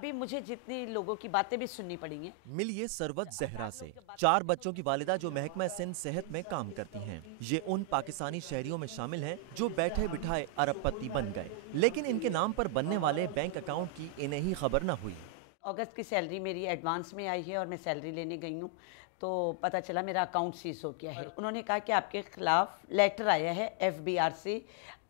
अभी मुझे जितनी लोगों की बातें भी सुननी पड़ी हैं। मिलिए सरवत जहरा से, 4 बच्चों की वालिदा जो महकमा सिंध सेहत में काम करती हैं। ये उन पाकिस्तानी शहरियों में शामिल हैं जो बैठे बिठाए अरबपति बन गए, लेकिन इनके नाम पर बनने वाले बैंक अकाउंट की इन्हें ही खबर न हुई। अगस्त की सैलरी मेरी एडवांस में आई है और मैं सैलरी लेने गई हूँ तो पता चला मेरा अकाउंट सीज हो गया है। उन्होंने कहा कि आपके खिलाफ लेटर आया है FBR से,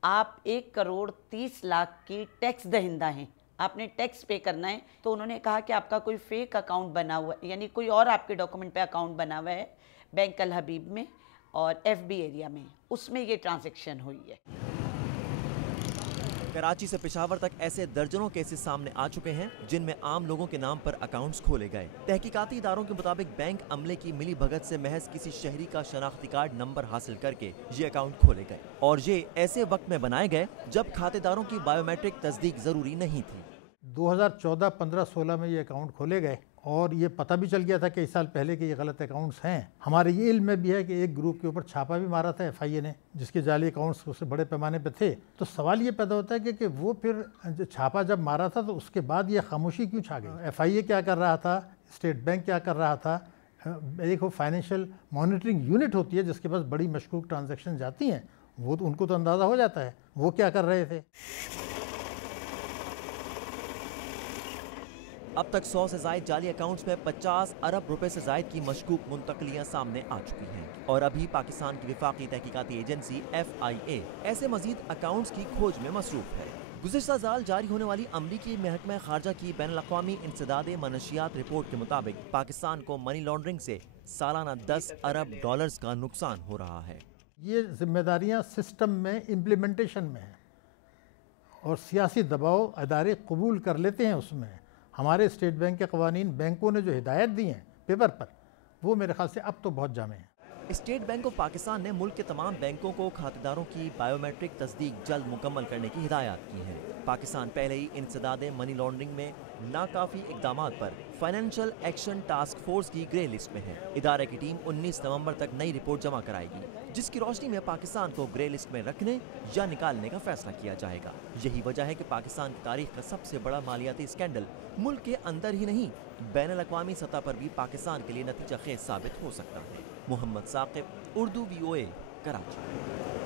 आप 1,30,00,000 की टैक्स दहिंदा हैं, आपने टैक्स पे करना है। तो उन्होंने कहा कि आपका कोई फेक अकाउंट बना हुआ है, यानी कोई और आपके डॉक्यूमेंट पे अकाउंट बना हुआ है बैंक अल हबीब में और FB एरिया में, उसमें ये ट्रांजैक्शन हुई है। कराची से पेशावर तक ऐसे दर्जनों केसेस सामने आ चुके हैं जिनमें आम लोगों के नाम पर अकाउंट्स खोले गए। तहकीकाती इदारों के मुताबिक बैंक अमले की मिली भगत से महज किसी शहरी का शनाख्ती कार्ड नंबर हासिल करके ये अकाउंट खोले गए, और ये ऐसे वक्त में बनाए गए जब खातेदारों की बायोमेट्रिक तस्दीक जरूरी नहीं थी। 2014, 15, 16 में ये अकाउंट खोले गए और ये पता भी चल गया था कि इस साल पहले के ये गलत अकाउंट्स हैं। हमारे ये इल्म में भी है कि एक ग्रुप के ऊपर छापा भी मारा था FIA ने, जिसके जाली अकाउंट्स उससे बड़े पैमाने पे थे। तो सवाल ये पैदा होता है कि वो फिर छापा जब मारा था तो उसके बाद ये खामोशी क्यों छा गई? FIA क्या कर रहा था, स्टेट बैंक क्या कर रहा था? एक फाइनेंशियल मॉनिटरिंग यूनिट होती है जिसके पास बड़ी मशकूक ट्रांजेक्शन जाती हैं, वो तो उनको तो अंदाज़ा हो जाता है वो क्या कर रहे थे। अब तक 100 से जायद जाली अकाउंट्स में 50 अरब रुपए से जायद की मशकूक मुंतकलियां सामने आ चुकी हैं और अभी पाकिस्तान की विफाकी तहकीकाती एजेंसी FIA ऐसे मजीद अकाउंट्स की खोज में मसरूफ है। गुज़िश्ता साल जारी होने वाली अमरीकी महकमा खारजा की बैनुल-अक़वामी इंसदाद मनशियात रिपोर्ट के मुताबिक पाकिस्तान को मनी लॉन्ड्रिंग से सालाना 10 अरब डॉलर्स का नुकसान हो रहा है। ये जिम्मेदारियाँ सिस्टम में इम्प्लीमेंटेशन में हैं और सियासी दबाव अदारे कबूल कर लेते हैं उसमें। हमारे स्टेट बैंक के कवानीन बैंकों ने जो हिदायत दी हैं पेपर पर, वो मेरे ख्याल से अब तो बहुत जामे हैं। स्टेट बैंक ऑफ पाकिस्तान ने मुल्क के तमाम बैंकों को खातेदारों की बायोमेट्रिक तस्दीक जल्द मुकम्मल करने की हिदायत की है। पाकिस्तान पहले ही इंसदाद मनी लॉन्ड्रिंग में नाकाफी इकदामात पर फाइनेंशियल एक्शन टास्क फोर्स की ग्रे लिस्ट में है। इदारे की टीम 19 नवंबर तक नई रिपोर्ट जमा कराएगी, जिसकी रोशनी में पाकिस्तान को ग्रे लिस्ट में रखने या निकालने का फैसला किया जाएगा। यही वजह है कि पाकिस्तान की तारीख का सबसे बड़ा मालियाती स्कैंडल मुल्क के अंदर ही नहीं, बैनुल-अक़वामी सतह पर भी पाकिस्तान के लिए नतीजा खेज साबित हो सकता है। मोहम्मद साकिब, उर्दू VOA, कराची।